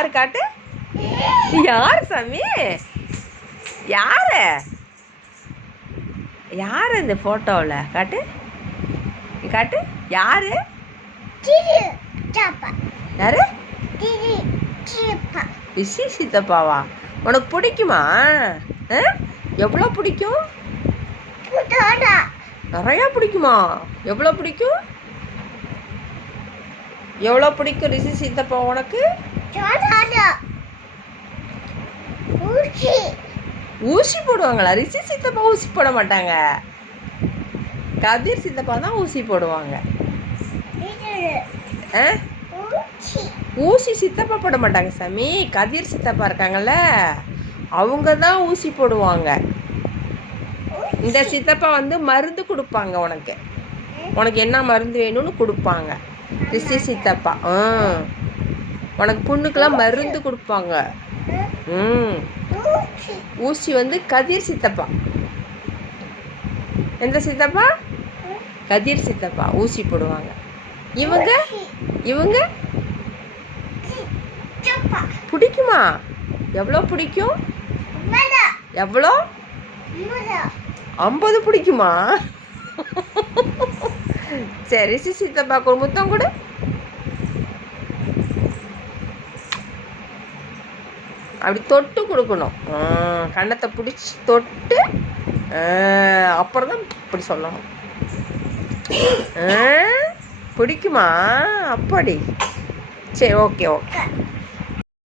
யாரு காட்டு? யார் சாமி? யாரு யாரு இந்த போட்டோவில் காட்டு? காட்டு யாரு? யாரு? ரிஷி சித்தப்பாவா? உனக்கு பிடிக்குமா? எவ்வளோ பிடிக்கும்? நிறையா பிடிக்குமா? எவ்வளோ பிடிக்கும்? எவ்வளோ பிடிக்கும் ரிஷி சித்தப்பா உனக்கு? ஊசி போடுவாங்களா? ரிஷி சித்தப்பா ஊசி போட மாட்டாங்க. கதிர் சித்தப்பா தான் ஊசி போடுவாங்க. ஊசி சித்தப்பா போட மாட்டாங்க சாமி. கதிர் சித்தப்பா இருக்காங்கல்ல, அவங்க தான் ஊசி போடுவாங்க. இந்த சித்தப்பா வந்து மருந்து கொடுப்பாங்க. உனக்கு உனக்கு என்ன மருந்து வேணும்னு கொடுப்பாங்க ரிஷி சித்தப்பா. உனக்கு புண்ணுக்கெல்லாம் மருந்து கொடுப்பாங்க. ஊசி வந்து கதிர் சித்தப்பா. எந்த சித்தப்பா? கதிர் சித்தப்பா ஊசி போடுவாங்க. இவங்க இவங்க பிடிக்குமா? எவ்வளோ பிடிக்கும்? எவ்வளோ? 50 பிடிக்குமா? சரி, சித்தப்பாக்கு ஒரு முத்தம் கொடு. அப்படி தொட்டு கொடுக்கணும். கன்னத்தை பிடிச்சி தொட்டு, அப்புறம் தான் இப்படி சொல்லணும். பிடிக்குமா? அப்படி. சரி, ஓகே.